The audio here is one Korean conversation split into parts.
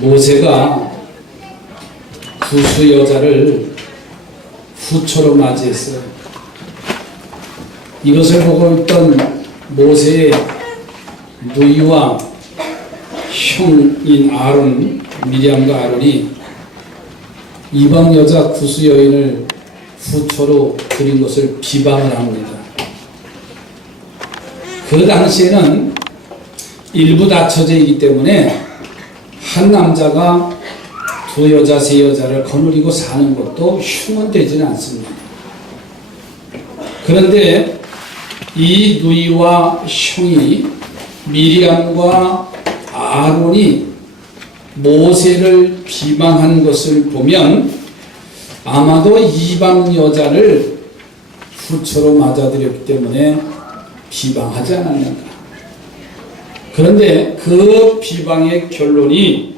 모세가 구스 여자를 후처로 맞이했어요. 이것을 보고 있던 모세의 누이와 형인 아론, 미리암과 아론이 이방 여자 구스 여인을 후처로 드린 것을 비방을 합니다. 그 당시에는 일부 다처제이기 때문에 한 남자가 두 여자, 세 여자를 거느리고 사는 것도 흉은 되지는 않습니다. 그런데 이 누이와 형이 미리암과 아론이 모세를 비방한 것을 보면 아마도 이방 여자를 후처로 맞아들였기 때문에 비방하지 않았는가. 그런데 그 비방의 결론이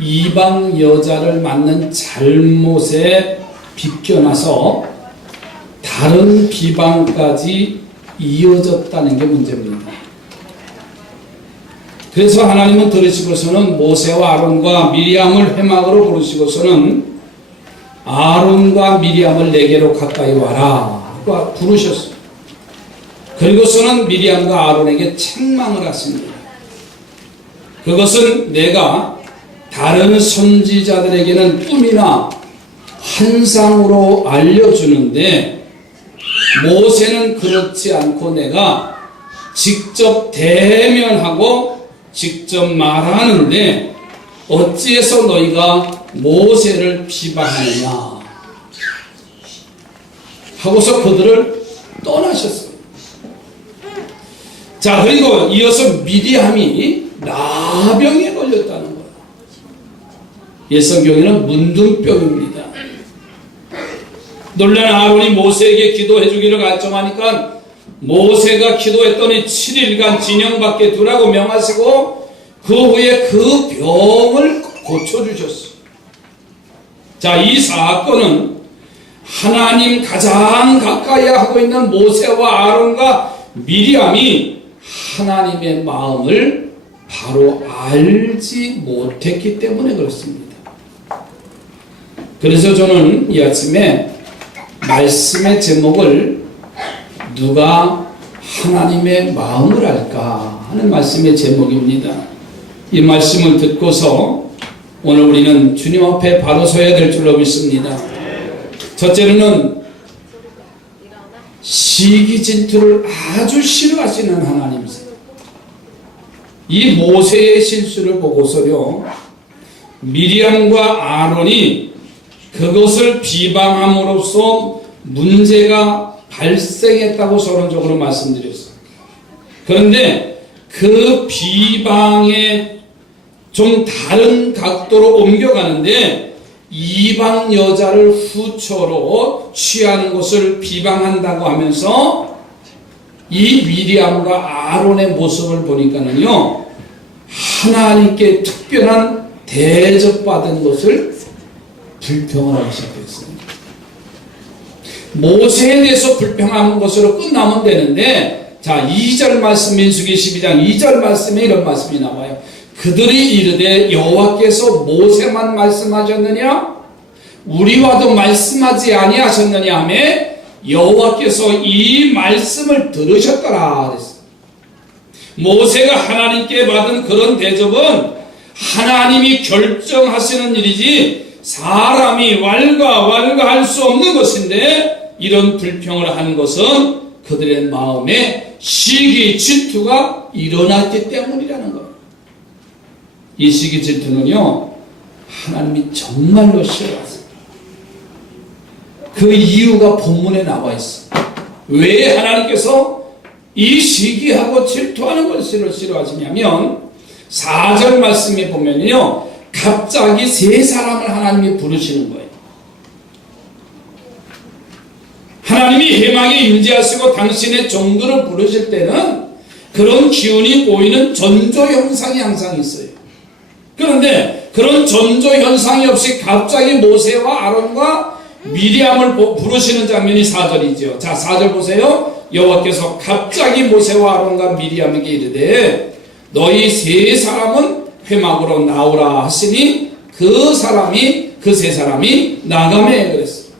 이방 여자를 맞는 잘못에 비껴나서 다른 비방까지 이어졌다는 게 문제입니다. 그래서 하나님은 들으시고서는 모세와 아론과 미리암을 회막으로 부르시고서는 아론과 미리암을 내게로 가까이 와라 하고 부르셨어요. 그리고서는 미리암과 아론에게 책망을 하십니다. 그것은 내가 다른 선지자들에게는 꿈이나 환상으로 알려주는데 모세는 그렇지 않고 내가 직접 대면하고 직접 말하는데 어찌해서 너희가 모세를 비방하느냐 하고서 그들을 떠나셨어요. 자, 그리고 이어서 미리암이 나병에 걸렸다는 거예요. 옛성경에는 문둥병입니다. 놀란 아론이 모세에게 기도해 주기를 간청하니까 모세가 기도했더니 7일간 진영 밖에 두라고 명하시고 그 후에 그 병을 고쳐주셨어요. 자, 이 사건은 하나님 가장 가까이 하고 있는 모세와 아론과 미리암이 하나님의 마음을 바로 알지 못했기 때문에 그렇습니다. 그래서 저는 이 아침에 말씀의 제목을 누가 하나님의 마음을 알까 하는 말씀의 제목입니다. 이 말씀을 듣고서 오늘 우리는 주님 앞에 바로 서야 될 줄로 믿습니다. 첫째로는 시기 질투를 아주 싫어하시는 하나님이세요. 이 모세의 실수를 보고서요, 미리암과 아론이 그것을 비방함으로써 문제가 발생했다고 서론적으로 말씀드렸어요. 그런데 그 비방에 좀 다른 각도로 옮겨가는데 이방 여자를 후처로 취하는 것을 비방한다고 하면서 이 미리암과 아론의 모습을 보니까는요, 하나님께 특별한 대접받은 것을 불평을 하기 시작했어요. 모세에 대해서 불평하는 것으로 끝나면 되는데, 자, 2절 말씀, 민수기 12장 2절 말씀에 이런 말씀이 나와요. 그들이 이르되 여호와께서 모세만 말씀하셨느냐? 우리와도 말씀하지 아니하셨느냐 하며 여호와께서 이 말씀을 들으셨더라 그랬어요. 모세가 하나님께 받은 그런 대접은 하나님이 결정하시는 일이지 사람이 왈가왈가할 수 없는 것인데, 이런 불평을 하는 것은 그들의 마음에 시기 질투가 일어났기 때문이라는 거예요. 이 시기 질투는요, 하나님이 정말로 싫어하세요. 그 이유가 본문에 나와 있어요. 왜 하나님께서 이 시기하고 질투하는 것을 싫어하시냐면 4절 말씀에 보면요, 갑자기 세 사람을 하나님이 부르시는 거예요. 하나님이 회막에 임재하시고 당신의 종들을 부르실 때는 그런 기운이 보이는 전조 현상이 항상 있어요. 그런데 그런 전조 현상이 없이 갑자기 모세와 아론과 미리암을 부르시는 장면이 4절이죠. 자, 4절 보세요. 여호와께서 갑자기 모세와 아론과 미리암에게 이르되 너희 세 사람은 회막으로 나오라 하시니 그 세 사람이 나가매 그랬어요.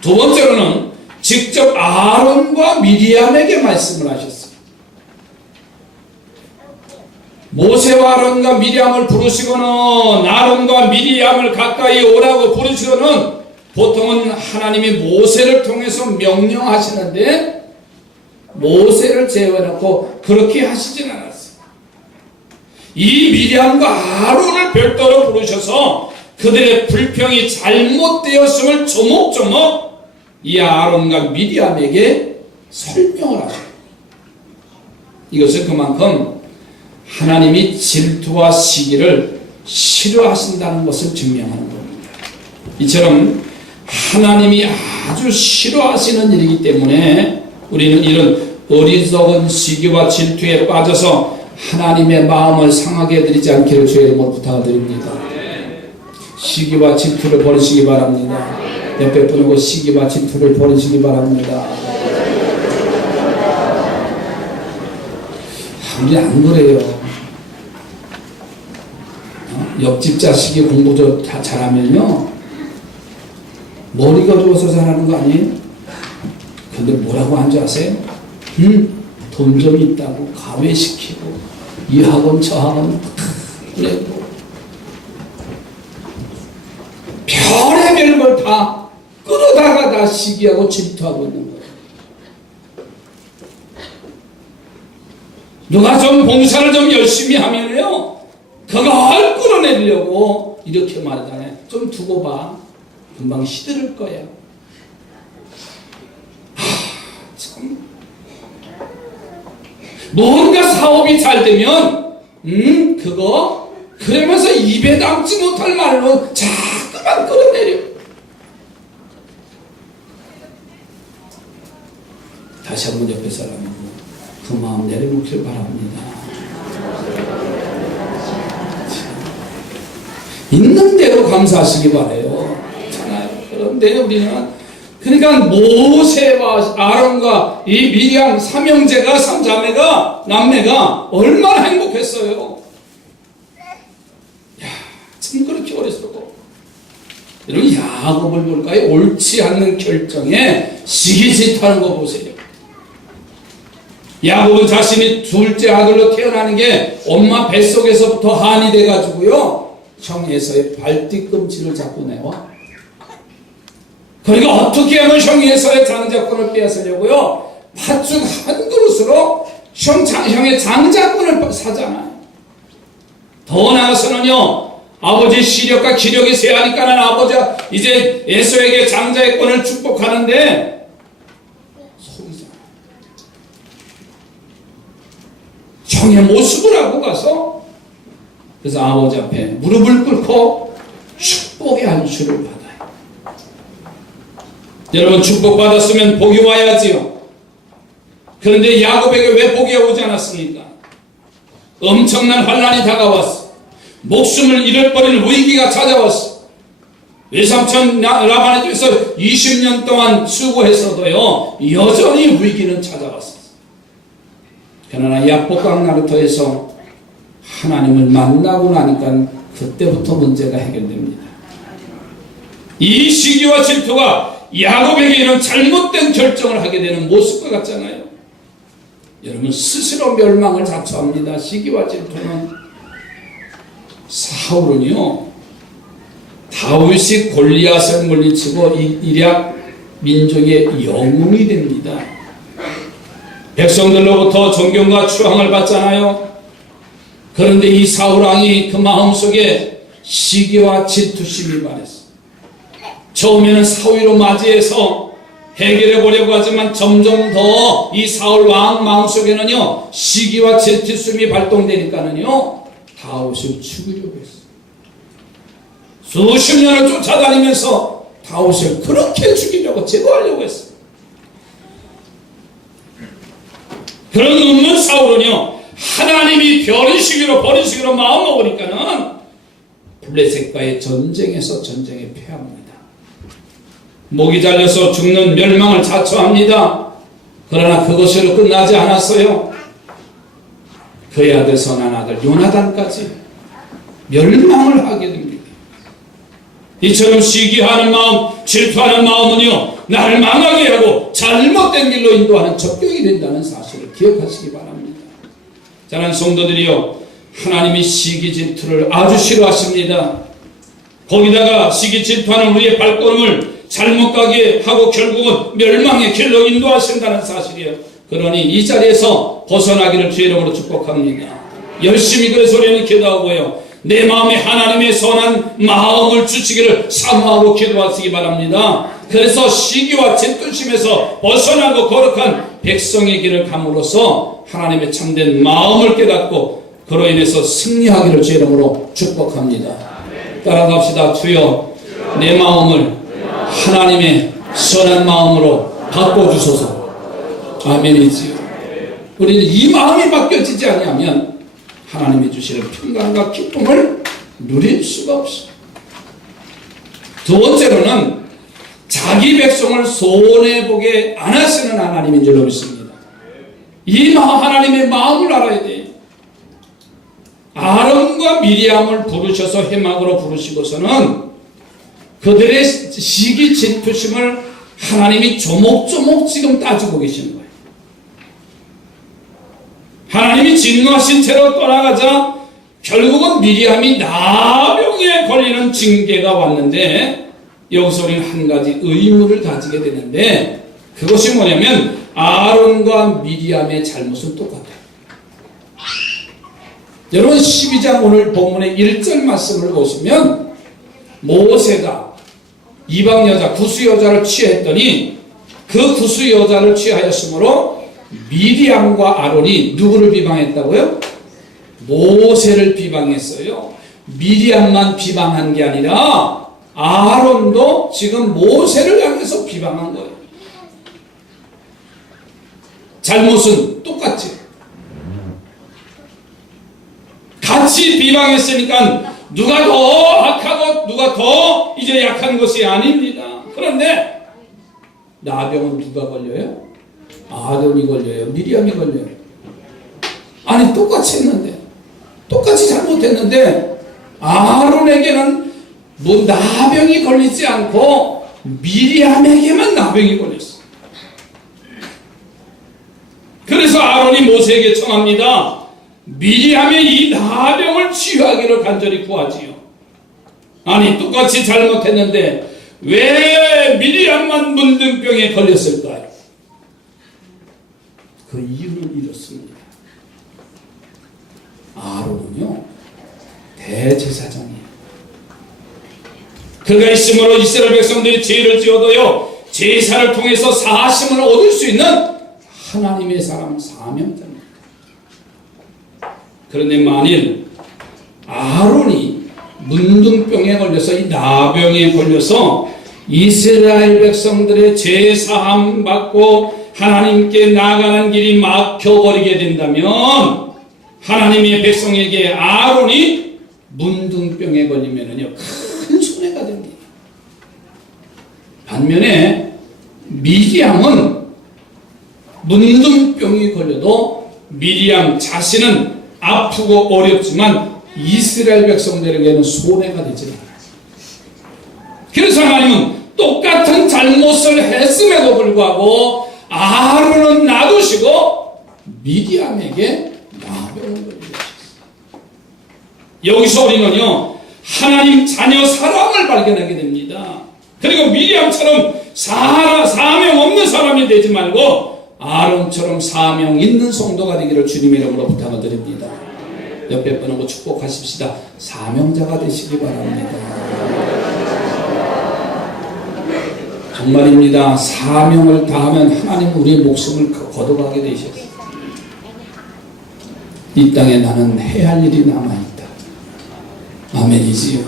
두 번째로는 직접 아론과 미리암에게 말씀을 하셨어요. 모세와 아론과 미리암을 부르시고는 아론과 미리암을 가까이 오라고 부르시고는 보통은 하나님이 모세를 통해서 명령하시는데 모세를 제외해놓고 그렇게 하시진 않았어요. 이 미리암과 아론을 별도로 부르셔서 그들의 불평이 잘못되었음을 조목조목 이 아론과 미리암에게 설명을 하셔요. 이것은 그만큼 하나님이 질투와 시기를 싫어하신다는 것을 증명하는 겁니다. 이처럼 하나님이 아주 싫어하시는 일이기 때문에 우리는 이런 어리석은 시기와 질투에 빠져서 하나님의 마음을 상하게 해드리지 않기를 주의 이름으로 부탁드립니다. 시기와 질투를 버리시기 바랍니다. 옆에 분하고 시기와 질투를 버리시기 바랍니다. 우리 안 그래요. 옆집 자식이 공부 잘하면요 머리가 좋아서 잘하는 거 아니에요? 근데 뭐라고 한 줄 아세요? 돈 좀 있다고 가외시키고 이 학원 저 학원 그래도 별의별 걸 다 끌어다가 다 시기하고 질투하고 있는 거예요. 누가 좀 봉사를 좀 열심히 하면요 그걸 끌어내려고 이렇게 말하잖아요. 좀 두고 봐. 금방 시들을 거야. 참. 뭔가 사업이 잘 되면 그거 그러면서 입에 담지 못할 말로 자꾸만 끌어내려. 다시 한번 옆에 사람이고 그 마음 내려놓길 바랍니다. 있는 대로 감사하시기 바래요. 괜찮아요. 그런데 우리는 그러니까 모세와 아론과 이 미리암 삼형제가 삼자매가 남매가 얼마나 행복했어요. 야, 참 그렇게 어렸었고. 여러분 야곱을 볼까요? 옳지 않는 결정에 시기질투하는 거 보세요. 야곱은 자신이 둘째 아들로 태어나는 게 엄마 뱃속에서부터 한이 돼가지고요. 형 에서의 발뒤꿈치를 잡고 내와. 그러니까 어떻게 하면 형 에서의 장자권을 빼앗으려고요? 팥죽 한 그릇으로 형의 장자권을 사잖아요. 더 나아가서는요, 아버지 시력과 기력이 쇠하니까는 아버지가 이제 에서에게 장자의 권을 축복하는데 속이잖아요. 형의 모습을 하고 가서 그래서 아버지 앞에 무릎을 꿇고 축복의 안수를 받아요. 여러분 축복받았으면 복이 와야지요. 그런데 야곱에게 왜 복이 오지 않았습니까? 엄청난 환난이 다가왔어. 목숨을 잃어버릴 위기가 찾아왔어. 외삼촌 라반에 대해서 20년 동안 수고했어도요 여전히 위기는 찾아왔어. 그러나 야복강 나루터에서 하나님을 만나고 나니까 그때부터 문제가 해결됩니다. 이 시기와 질투가 야곱에게 이런 잘못된 결정을 하게 되는 모습과 같잖아요. 여러분 스스로 멸망을 자초합니다. 시기와 질투는. 사울은요 다윗이 골리앗을 물리치고 일약 민족의 영웅이 됩니다. 백성들로부터 존경과 추앙을 받잖아요. 그런데 이 사울왕이 그 마음속에 시기와 질투심이 많았어요. 처음에는 사위로 맞이해서 해결해 보려고 하지만 점점 더 이 사울왕 마음속에는요 시기와 질투심이 발동되니까는요 다윗을 죽이려고 했어요. 수십 년을 쫓아다니면서 다윗을 그렇게 죽이려고 제거하려고 했어요. 그런 없는 사울은요 하나님이 버리시기로 마음먹으니까는 블레셋과의 전쟁에서 전쟁에 패합니다. 목이 잘려서 죽는 멸망을 자초합니다. 그러나 그것으로 끝나지 않았어요. 그의 아들 선한 아들 요나단까지 멸망을 하게 됩니다. 이처럼 시기하는 마음, 질투하는 마음은요, 나를 망하게 하고 잘못된 길로 인도하는 적격이 된다는 사실을 기억하시기 바랍니다. 자란 성도들이요, 하나님이 시기 질투를 아주 싫어하십니다. 거기다가 시기 질투하는 우리의 발걸음을 잘못 가게 하고 결국은 멸망의 길로 인도하신다는 사실이에요. 그러니 이 자리에서 벗어나기를 주의 이름으로 축복합니다. 열심히 그래서 우리는 기도하고요, 내 마음에 하나님의 선한 마음을 주시기를 사모하고 기도하시기 바랍니다. 그래서 시기와 질투심에서 벗어나고 거룩한 백성의 길을 감으로써 하나님의 참된 마음을 깨닫고 그로 인해서 승리하기를 주의 이름으로 축복합니다. 따라갑시다. 주여, 내 마음을 하나님의 선한 마음으로 바꿔주소서. 아멘이지요. 우리는 이 마음이 바뀌어지지 아니하면 하나님이 주시는 평강과 기쁨을 누릴 수가 없어요. 두 번째로는 자기 백성을 손해보게 안 하시는 하나님인 줄로 믿습니다. 이 하나님의 마음을 알아야 돼요. 아론과 미리암을 부르셔서 회막으로 부르시고서는 그들의 시기 질투심을 하나님이 조목조목 지금 따지고 계시는 거예요. 하나님이 진노하신 채로 떠나가자 결국은 미리암이 나병에 걸리는 징계가 왔는데, 여기서 우리는 한 가지 의무를 가지게 되는데, 그것이 뭐냐면 아론과 미리암의 잘못은 똑같아요. 여러분 12장 오늘 본문의 1절 말씀을 보시면 모세가 이방 여자 구수 여자를 취했더니 그 구수 여자를 취하였으므로 미리암과 아론이 누구를 비방했다고요? 모세를 비방했어요. 미리암만 비방한 게 아니라 아론도 지금 모세를 향해서 비방한 거예요. 잘못은 똑같지. 같이 비방했으니까 누가 더 악하고 누가 더 이제 약한 것이 아닙니다. 그런데 나병은 누가 걸려요? 아론이 걸려요? 미리암이 걸려요? 아니 똑같이 했는데, 똑같이 잘못했는데 아론에게는 뭐 나병이 걸리지 않고 미리암에게만 나병이 걸렸어. 그래서 아론이 모세에게 청합니다. 미리암의 이 나병을 치유하기를 간절히 구하지요. 아니 똑같이 잘못했는데 왜 미리암만 문둥병에 걸렸을까요? 그 이유를 이렇습니다. 아론은요 대제사장이에요. 그가 있으므로 이스라엘 백성들이 죄를 지어도요 제사를 통해서 사하심을 얻을 수 있는 하나님의 사람 사명자입니다. 그런데 만일 아론이 문둥병에 걸려서 이 나병에 걸려서 이스라엘 백성들의 죄 사함 받고 하나님께 나아가는 길이 막혀버리게 된다면 하나님의 백성에게 아론이 문둥병에 걸리면요 큰 손해가 됩니다. 반면에 미리암은 문둥병이 걸려도 미리암 자신은 아프고 어렵지만 이스라엘 백성들에게는 손해가 되지 않아요. 그래서 하나님은 똑같은 잘못을 했음에도 불구하고 아론은 놔두시고 미리암에게 나병을 걸리셨어요. 여기서 우리는요 하나님 자녀 사랑을 발견하게 됩니다. 그리고 미리암처럼 사명 없는 사람이 되지 말고 아론처럼 사명 있는 성도가 되기를 주님 이름으로 부탁을 드립니다. 옆에 분하고 축복하십시다. 사명자가 되시기 바랍니다. 정말입니다. 사명을 다하면 하나님은 우리의 목숨을 거둬가게 되셨어요. 이 땅에 나는 해야 할 일이 남아있다. 아멘이지요.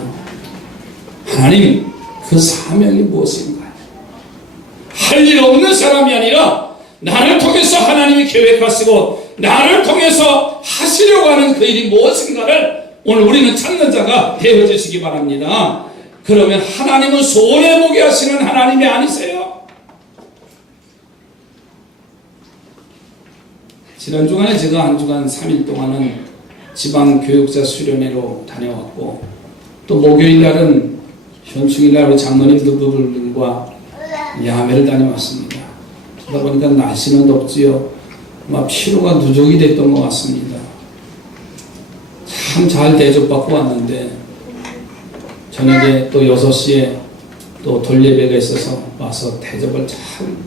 하나님 그 사명이 무엇인가요? 할 일 없는 사람이 아니라 나를 통해서 하나님이 계획하시고 나를 통해서 하시려고 하는 그 일이 무엇인가를 오늘 우리는 찾는 자가 되어주시기 바랍니다. 그러면 하나님은 손해보게 하시는 하나님이 아니세요? 지난 주간에 제가 한 주간 3일 동안은 지방 교육자 수련회로 다녀왔고, 또 목요일 날은 현충일 날 우리 장로님들과 야매를 다녀왔습니다. 그러다 보니까 날씨는 덥지요. 막 피로가 누적이 됐던 것 같습니다. 참 잘 대접받고 왔는데 저녁에 또 6시에 또 돌예배가 있어서 와서 대접을 참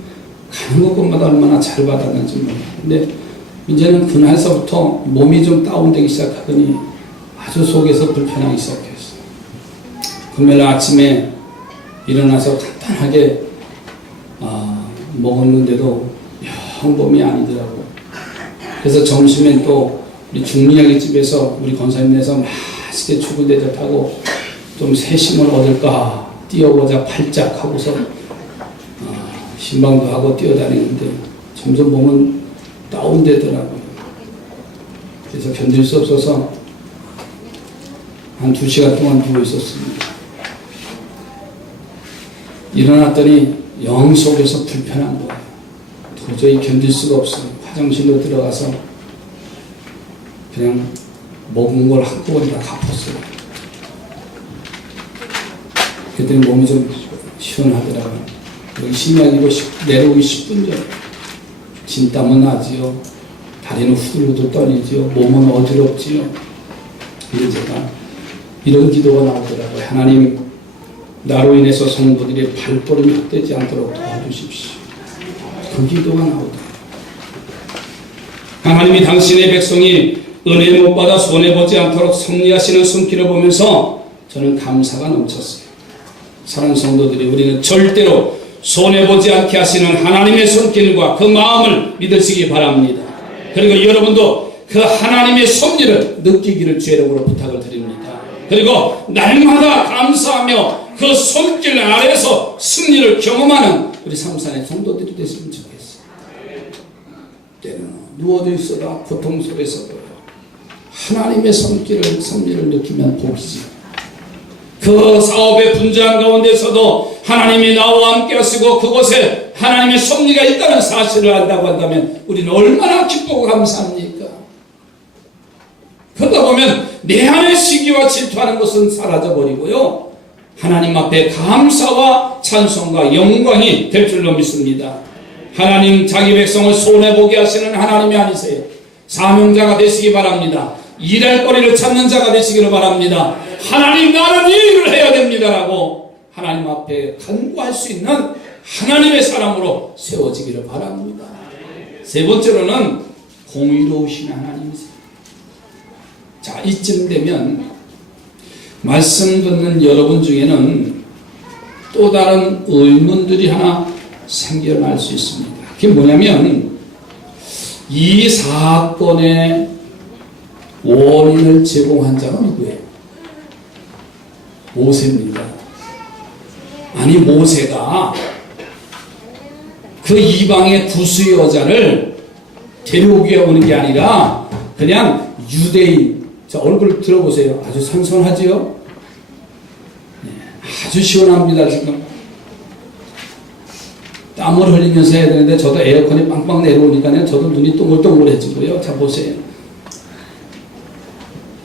가는 곳곳마다 얼마나 잘 받았는지 몰라요. 근데 이제는 그날서부터 몸이 좀 다운되기 시작하더니 아주 속에서 불편하기 시작했어요. 금요일 아침에 일어나서 간단하게 먹었는데도 영 몸이 아니더라고요. 그래서 점심엔 또 우리 중리야기 집에서 우리 권사님네서 맛있게 죽을 대접하고 좀 새심을 얻을까 뛰어보자 팔짝 하고서 신방도 하고 뛰어다니는데 점점 몸은 다운되더라고요. 그래서 견딜 수 없어서 한 2시간 동안 누워 있었습니다. 일어났더니 영 속에서 불편한 거예요. 도저히 견딜 수가 없어요. 화장실로 들어가서 그냥 먹은 걸 한꺼번에 다 갚았어요. 그랬더니 몸이 좀 시원하더라고요. 여기 심야기로 내려오기 10분 전 진땀은 나지요. 다리는 후들후들 떨리지요. 몸은 어지럽지요. 근데 제가 이런 기도가 나오더라고요. 하나님, 나로 인해서 성도들의 발걸음이 헛되지 않도록 도와주십시오. 그 기도가 나오더라고요. 하나님이 당신의 백성이 은혜 못 받아 손해보지 않도록 섭리하시는 손길을 보면서 저는 감사가 넘쳤어요. 사랑하는 성도들이, 우리는 절대로 손해보지 않게 하시는 하나님의 손길과 그 마음을 믿으시기 바랍니다. 그리고 여러분도 그 하나님의 섭리를 느끼기를 주의 이름으로 부탁을 드립니다. 그리고 날마다 감사하며 그 손길 아래에서 승리를 경험하는 우리 삼산의 성도들이 됐으면 좋겠어요. 때는 누워져 있어도 고통 속에서도 하나님의 섭리를 느끼면 복이지. 그 사업의 분주한 가운데서도 하나님이 나와 함께 하시고 그곳에 하나님의 섭리가 있다는 사실을 안다고 한다면 우리는 얼마나 기쁘고 감사합니까? 그러다 보면 내 안의 시기와 질투하는 것은 사라져버리고요, 하나님 앞에 감사와 찬송과 영광이 될 줄로 믿습니다. 하나님, 자기 백성을 손해보게 하시는 하나님이 아니세요. 사명자가 되시기 바랍니다. 일할 거리를 찾는 자가 되시기를 바랍니다. 하나님, 나는 이 일을 해야 됩니다라고 하나님 앞에 간구할 수 있는 하나님의 사람으로 세워지기를 바랍니다. 세 번째로는 공의로우신 하나님이세요. 자, 이쯤 되면 말씀 듣는 여러분 중에는 또 다른 의문들이 하나 생겨날 수 있습니다. 그게 뭐냐면, 이 사건의 원인을 제공한 자가 누구예요? 모세입니다. 아니, 모세가 그 이방의 구수 여자를 데려오게 오는 게 아니라 그냥 유대인, 자, 얼굴 들어보세요. 아주 선선하지요? 네, 아주 시원합니다. 지금 땀을 흘리면서 해야 되는데 저도 에어컨이 빵빵 내려오니까 저도 눈이 동글동글해지고요. 자, 보세요.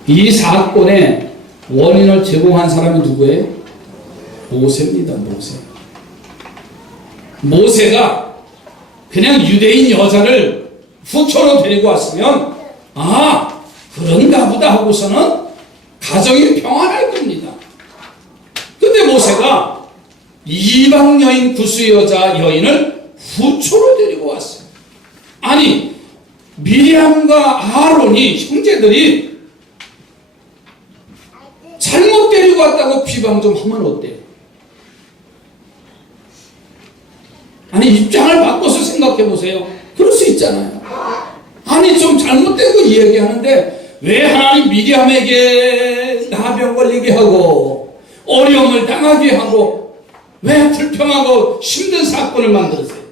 이 사건의 원인을 제공한 사람이 누구예요? 모세입니다. 모세가 그냥 유대인 여자를 후처로 데리고 왔으면 그런가 보다 하고서는 가정이 평안할 겁니다. 근데 모세가 이방 여인 구수 여인을 후처로 데리고 왔어요. 아니, 미리암과 아론이 형제들이 잘못 데리고 왔다고 비방 좀 하면 어때요? 아니, 입장을 바꿔서 생각해 보세요. 그럴 수 있잖아요. 아니, 좀 잘못된 거 이야기하는데 왜 하나님 미리암에게 나병 걸리게 하고 어려움을 당하게 하고 왜 불평하고 힘든 사건을 만들었어요?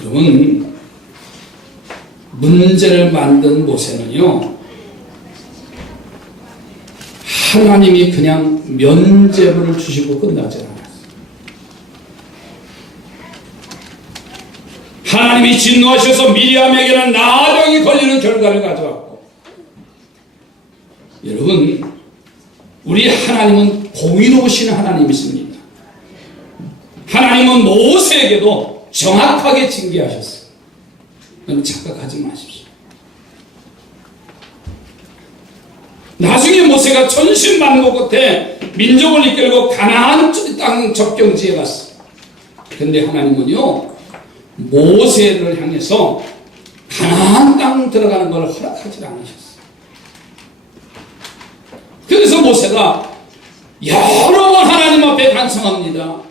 여러분, 문제를 만든 모세는요, 하나님이 그냥 면죄부를 주시고 끝나지 않았어요. 하나님이 진노하셔서 미리암에게는 나병이 걸리는 결과를 가져왔고, 여러분, 우리 하나님은 공의로우신 하나님이십니다. 하나님은 모세에게도 정확하게 징계하셨어요. 너무 착각하지 마십시오. 나중에 모세가 천신만고 끝에 민족을 이끌고 가나안 땅 접경지에 갔어요. 근데 하나님은요, 모세를 향해서 가나안 땅 들어가는 걸 허락하지 않으셨어요. 그래서 모세가 여러 번 하나님 앞에 반성합니다.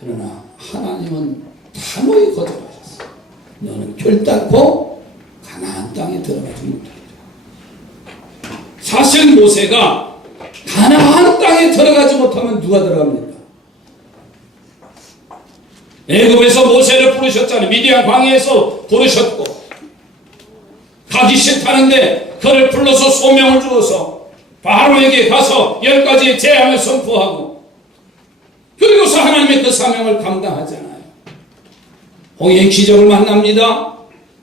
그러나 하나님은 단호히 거절하셨어요. 너는 결단코 가나안 땅에 들어가지 못하리라. 사실 모세가 가나안 땅에 들어가지 못하면 누가 들어갑니까? 애굽에서 모세를 부르셨잖아요. 미디안 광야에서 부르셨고, 가기 싫다는데 그를 불러서 소명을 주어서 바로에게 가서 10가지의 재앙을 선포하고, 그리고서 하나님의 그 사명을 감당하잖아요. 홍해의 기적을 만납니다.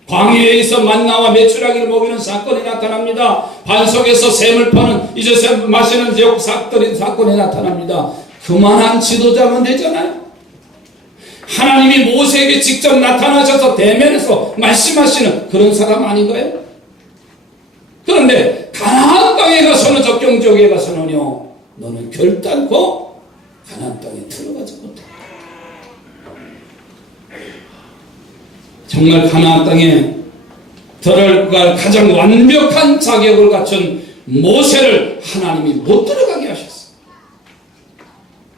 광야에서 만나와 메추라기를 먹이는 사건이 나타납니다. 반석에서 샘을 파는 이제 샘 마시는 사건이 나타납니다. 그만한 지도자면 되잖아요. 하나님이 모세에게 직접 나타나셔서 대면에서 말씀하시는 그런 사람 아닌가요? 그런데 가나안 땅에 가서는, 접경 지역에 가서는요, 너는 결단코 가나안 땅에 들어가지 못한다. 정말 가나안 땅에 들어갈 가장 완벽한 자격을 갖춘 모세를 하나님이 못 들어가게 하셨어요.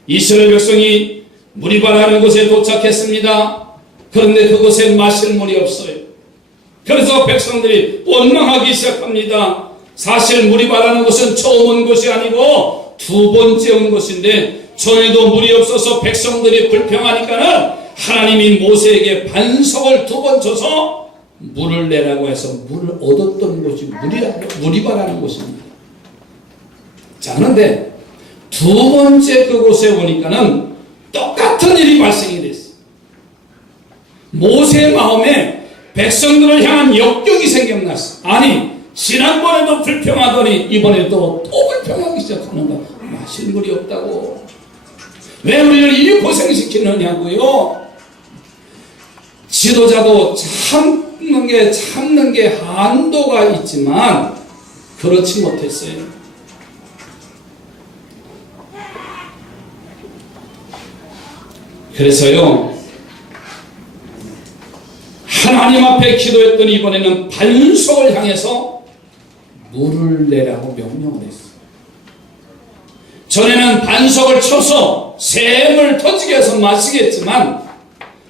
이스라엘 백성이 무리바라는 곳에 도착했습니다. 그런데 그곳에 마실 물이 없어요. 그래서 백성들이 원망하기 시작합니다. 사실 무리바라는 곳은 처음 온 곳이 아니고 두 번째 온 곳인데, 전에도 물이 없어서 백성들이 불평하니까는 하나님이 모세에게 반석을 2번 쳐서 물을 내라고 해서 물을 얻었던 곳이 무리바라는 곳입니다. 자, 그런데 두 번째 그곳에 보니까는 똑같은 일이 발생이 됐어요. 모세의 마음에 백성들을 향한 역경이 생겨났어요. 아니, 지난번에도 불평하더니 이번에도 또 불평하기 시작하는가. 마실 물이 없다고. 왜 우리를 이리 고생시키느냐고요. 지도자도 참는 게 한도가 있지만 그렇지 못했어요. 그래서요, 하나님 앞에 기도했더니 이번에는 반석을 향해서 물을 내라고 명령을 했어요. 전에는 반석을 쳐서 샘을 터지게 해서 마시겠지만,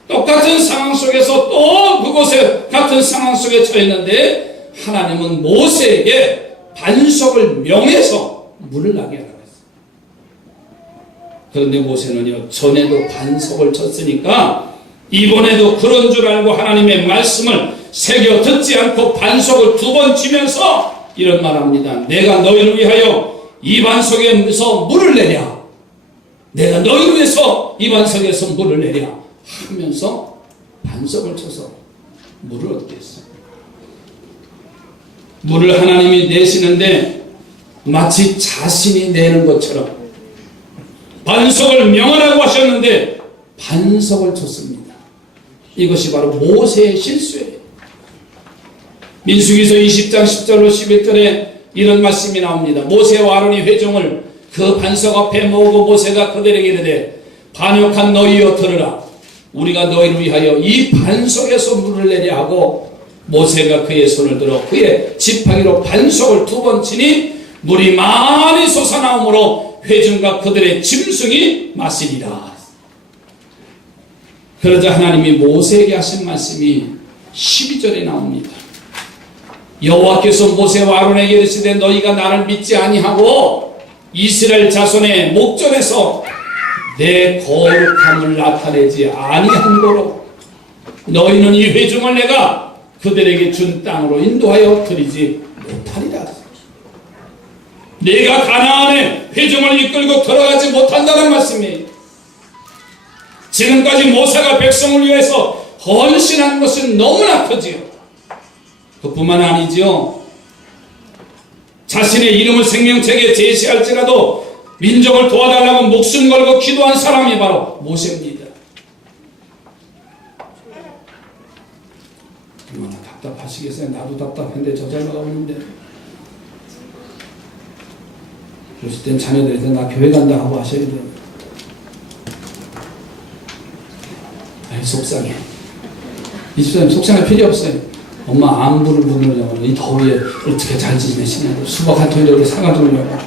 똑같은 상황 속에서 또 그곳에 같은 상황 속에 처했는데, 하나님은 모세에게 반석을 명해서 물을 나게 하라고 했어요. 그런데 모세는요, 전에도 반석을 쳤으니까 이번에도 그런 줄 알고 하나님의 말씀을 새겨 듣지 않고 반석을 2번 치면서 이런 말합니다. 내가 너희를 위하여 이 반석에서 물을 내랴. 내가 너희를 위해서 이 반석에서 물을 내랴 하면서 반석을 쳐서 물을 얻게 했어요. 물을 하나님이 내시는데 마치 자신이 내는 것처럼 반석을 명하라고 하셨는데 반석을 쳤습니다. 이것이 바로 모세의 실수예요. 민수기서 20장 10절로 11절에 이런 말씀이 나옵니다. 모세와 아론이 회중을 그 반석 앞에 모으고 모세가 그들에게 이르되, 반역한 너희여 들으라. 우리가 너희를 위하여 이 반석에서 물을 내려 하고, 모세가 그의 손을 들어 그의 지팡이로 반석을 2번 치니 물이 많이 솟아나오므로 회중과 그들의 짐승이 마시리라. 그러자 하나님이 모세에게 하신 말씀이 12절에 나옵니다. 여호와께서 모세와 아론에게 이르시되, 너희가 나를 믿지 아니하고 이스라엘 자손의 목전에서 내 거룩함을 나타내지 아니한 거로 너희는 이 회중을 내가 그들에게 준 땅으로 인도하여 드리지 못하리라. 내가 가나안에 회중을 이끌고 들어가지 못한다는 말씀이에요. 지금까지 모세가 백성을 위해서 헌신한 것은 너무나 크지요. 그뿐만 아니지요. 자신의 이름을 생명책에 제시할지라도 민족을 도와달라고 목숨 걸고 기도한 사람이 바로 모세입니다. 얼마나 답답하시겠어요. 나도 답답한데 저절로 가는데. 그랬을 땐 자녀들한테 나 교회 간다 하고 하셔야 돼요. 아이 속상해. 이 집사님 속상할 필요 없어요. 엄마 안부를 묻느냐고 이 더위에 어떻게 잘 지내시냐고 수박 한 통이라도 사가 주려고.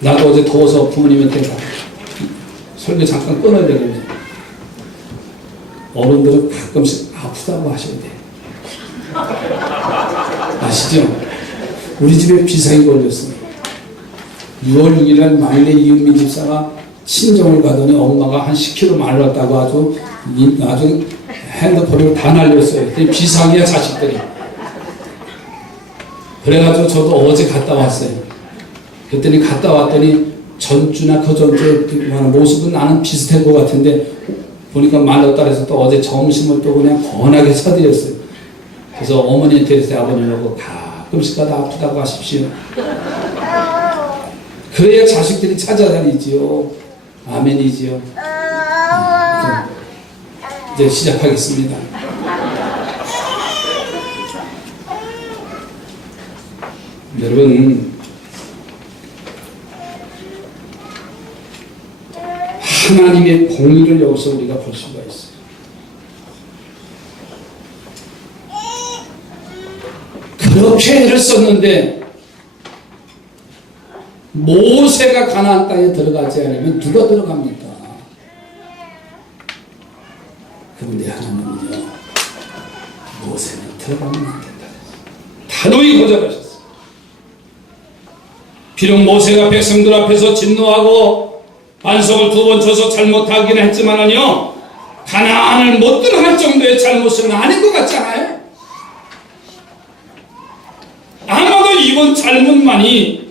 나도 어제 더워서 부모님한테 설교 잠깐 끊어야 되거든요. 어른들은 가끔씩 아프다고 하셔야 돼요. 아시죠? 우리 집에 비상이 걸렸어요. 6월 6일 날 말레 이은미 집사가 친정을 가더니 엄마가 한 10kg 말랐다고 아주 핸드폰을 다 날렸어요. 비상이야 자식들이. 그래가지고 저도 어제 갔다 왔어요. 그랬더니 갔다 왔더니 전주나 그 전주의 모습은 나는 비슷한 것 같은데 보니까 말랐다 그래서 또 어제 점심을 또 그냥 권하게 사드렸어요. 그래서 어머니한테 그래서 아버님하고 가끔씩 가다 아프다고 하십시오. 그래야 자식들이 찾아다니지요. 아멘이지요. 이제 시작하겠습니다. 여러분, 하나님의 공의를 여기서 우리가 볼 수가 있어요. 그렇게 애를 썼는데 모세가 가나안 땅에 들어가지 않으면 누가 들어갑니까? 그런데 하나님은요, 모세는 들어가면 안 된다. 단호히 거절하셨어요. 비록 모세가 백성들 앞에서 진노하고 반석을 2번 쳐서 잘못하긴 했지만은요, 가나안을 못 들어갈 정도의 잘못은 아닌 것 같잖아요. 아마도 이번 잘못만이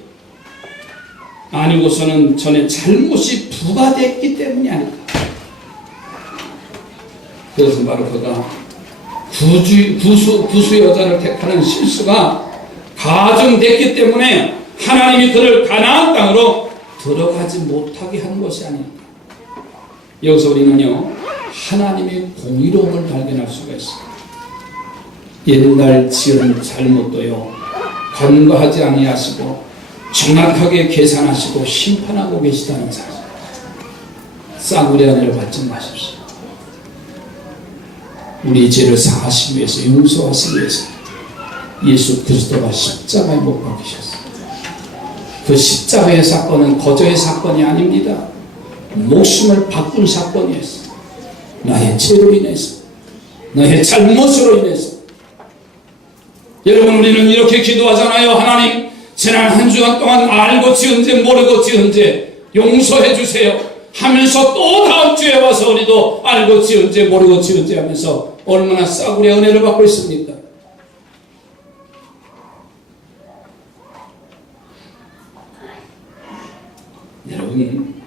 아니고서는 전에 잘못이 부과됐기 때문이 아닐까. 그래서 바로 그가 구수 여자를 택하는 실수가 가중됐기 때문에 하나님이 그를 가나안 땅으로 들어가지 못하게 한 것이 아닐까. 여기서 우리는요, 하나님의 공의로움을 발견할 수가 있어요. 옛날 지은 잘못도요, 간과하지 아니하시고 정확하게 계산하시고 심판하고 계시다는 사실. 싸구려 은혜를 받지 마십시오. 우리 죄를 사하시기 위해서, 용서하시기 위해서 예수 그리스도가 십자가에 못 박히셨어요. 그 십자가의 사건은 거저의 사건이 아닙니다. 목숨을 바꾼 사건이었어요. 나의 죄로 인해서, 나의 잘못으로 인해서. 여러분, 우리는 이렇게 기도하잖아요. 하나님, 지난 한 주간 동안 알고 지은 죄 모르고 지은 죄 용서해 주세요 하면서 또 다음 주에 와서 우리도 알고 지은 죄 모르고 지은 죄 하면서 얼마나 싸구려 은혜를 받고 있습니까? 여러분,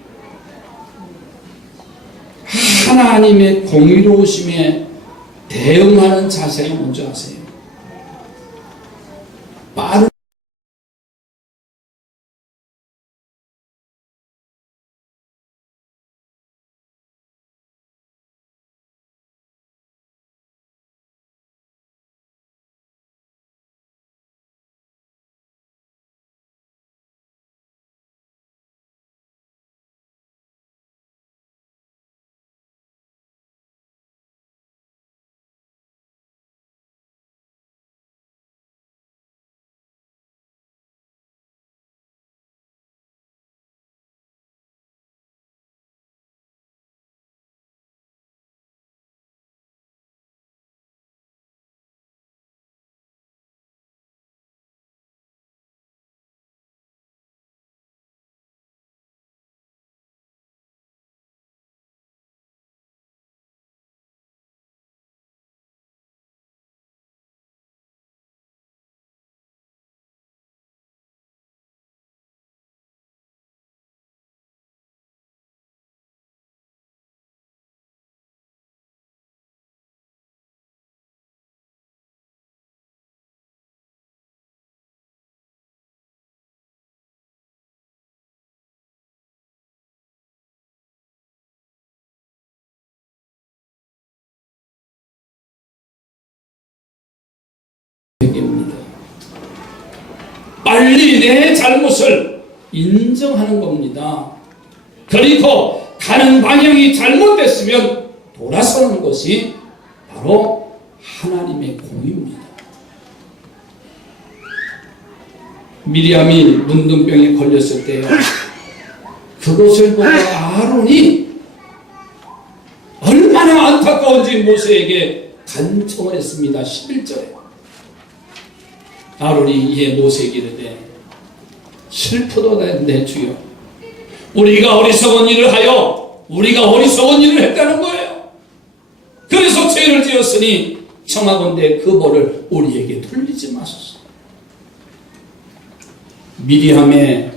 하나님의 공의로우심에 대응하는 자세를 먼저 하세요. 빠른 빨리 내 잘못을 인정하는 겁니다. 그리고 가는 방향이 잘못됐으면 돌아서는 것이 바로 하나님의 공입니다. 미리암이 문둥병에 걸렸을 때요, 그것을 보고 아론이 얼마나 안타까운지 모세에게 간청을 했습니다. 11절에 아론이 이에 모세에게 이르되 슬프도다 내 주여, 우리가 어리석은 일을 하여 우리가 어리석은 일을 했다는 거예요. 그래서 죄를 지었으니 청하건대 그 벌을 우리에게 돌리지 마소서. 미리암의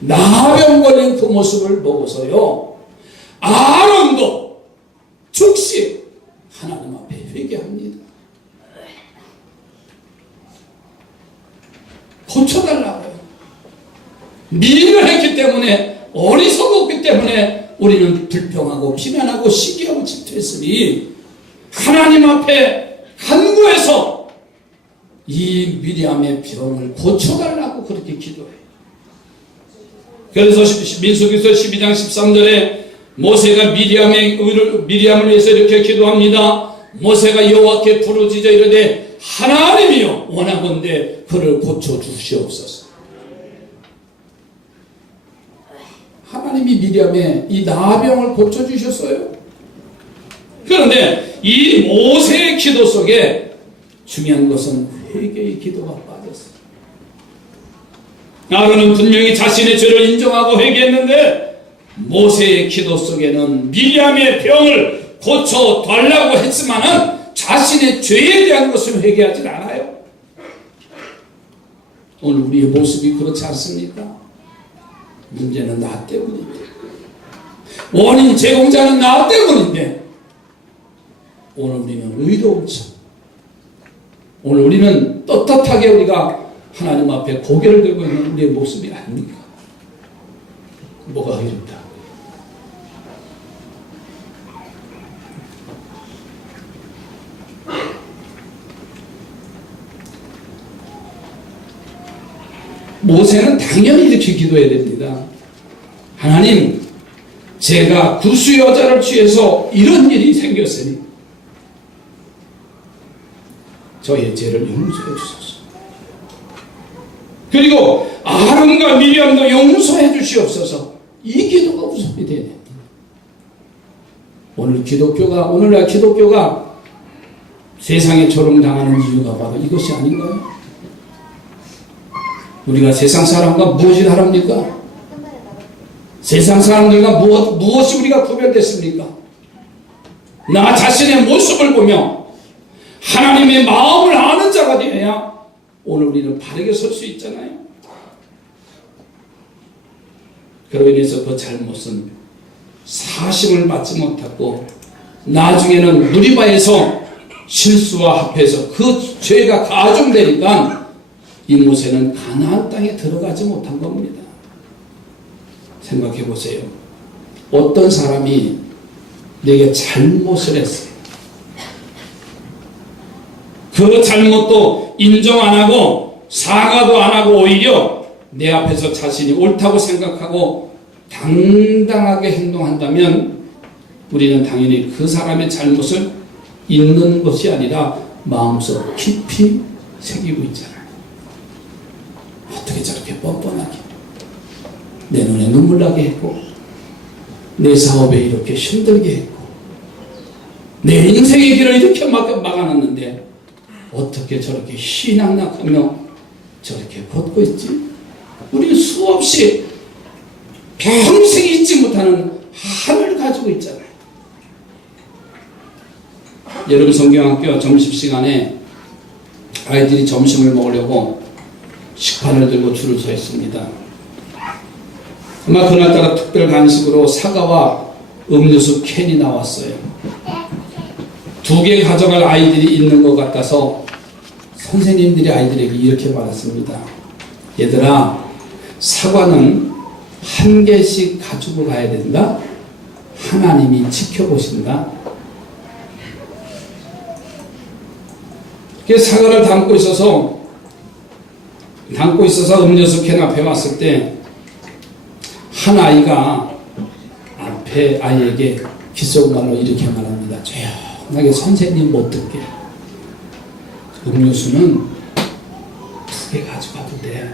나병 걸린 그 모습을 보고서요, 아론도 즉시 하나님 앞에 회개합니다. 고쳐달라고요. 미를 했기 때문에, 어리석었기 때문에 우리는 불평하고 비난하고 시기하고 질투했으니 하나님 앞에 간구해서 이 미리암의 병을 고쳐달라고 그렇게 기도해요. 그래서 민수기서 12장 13절에 모세가 미리암을 위해서 이렇게 기도합니다. 모세가 여호와께 부르짖어 이르되 하나님이여 원하건대 그를 고쳐주시옵소서. 하나님이 미리암의 이 나병을 고쳐주셨어요. 그런데 이 모세의 기도 속에 중요한 것은 회개의 기도가 빠졌어요. 아론은 분명히 자신의 죄를 인정하고 회개했는데 모세의 기도 속에는 미리암의 병을 고쳐달라고 했지만은 자신의 죄에 대한 것을 회개하지 않아요. 오늘 우리의 모습이 그렇지 않습니까? 문제는 나 때문입니다. 원인 제공자는 나 때문인데 오늘 우리는 의로우죠. 오늘 우리는 떳떳하게 우리가 하나님 앞에 고개를 들고 있는 우리의 모습이 아닙니까? 뭐가 이렇다? 모세는 당연히 이렇게 기도해야 됩니다. 하나님, 제가 구수 여자를 취해서 이런 일이 생겼으니 저의 죄를 용서해 주소서. 그리고 아론과 미리암도 용서해 주시옵소서. 이 기도가 우선이 돼야 됩니다. 오늘날 기독교가 세상에 조롱당하는 이유가 바로 이것이 아닌가요? 우리가 세상 사람과 무엇이 다릅니까? 세상 사람들과 무엇이 우리가 구별됐습니까? 나 자신의 모습을 보며 하나님의 마음을 아는 자가 되어야 오늘 우리는 바르게 설 수 있잖아요. 그로 인해서 그 잘못은 사심을 받지 못하고 나중에는 누리바에서 실수와 합해서 그 죄가 가중되니까 이 모세는 가나안 땅에 들어가지 못한 겁니다. 생각해 보세요. 어떤 사람이 내게 잘못을 했어요. 그 잘못도 인정 안 하고 사과도 안 하고 오히려 내 앞에서 자신이 옳다고 생각하고 당당하게 행동한다면 우리는 당연히 그 사람의 잘못을 잊는 것이 아니라 마음속 깊이 새기고 있잖아요. 어떻게 저렇게 뻔뻔하게 내 눈에 눈물 나게 했고 내 사업에 이렇게 힘들게 했고 내 인생의 길을 이렇게 막아놨는데 어떻게 저렇게 희낙낙하며 저렇게 걷고 있지? 우리는 수없이 평생 잊지 못하는 한을 가지고 있잖아요. 여러분 성경학교 점심시간에 아이들이 점심을 먹으려고 식판을 들고 줄을 서 있습니다. 아마 그날따라 특별 간식으로 사과와 음료수 캔이 나왔어요. 2개 가져갈 아이들이 있는 것 같아서 선생님들이 아이들에게 이렇게 말했습니다. 얘들아, 사과는 1개씩 가지고 가야 된다. 하나님이 지켜보신다. 사과를 담고 있어서 담고 있어서 음료수 캔 앞에 왔을 때 한 아이가 앞에 아이에게 귓속말로 이렇게 말합니다. 조용하게 선생님 못 듣게. 음료수는 2개 가져가도 돼.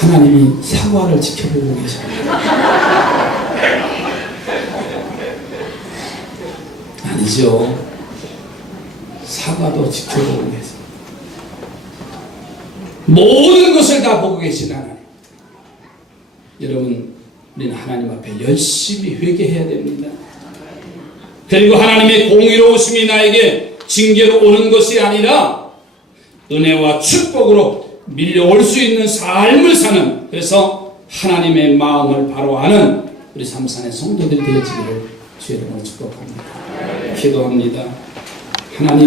하나님이 사과를 지켜보고 계십니다. 아니죠. 사과도 지켜보고 계십니다. 모든 것을 다 보고 계신 하나님. 여러분, 우리는 하나님 앞에 열심히 회개해야 됩니다. 그리고 하나님의 공의로우심이 나에게 징계로 오는 것이 아니라 은혜와 축복으로 밀려올 수 있는 삶을 사는, 그래서 하나님의 마음을 바로 아는 우리 삼산의 성도들이 되어지기를 주의 이름으로 축복합니다. 기도합니다. 하나님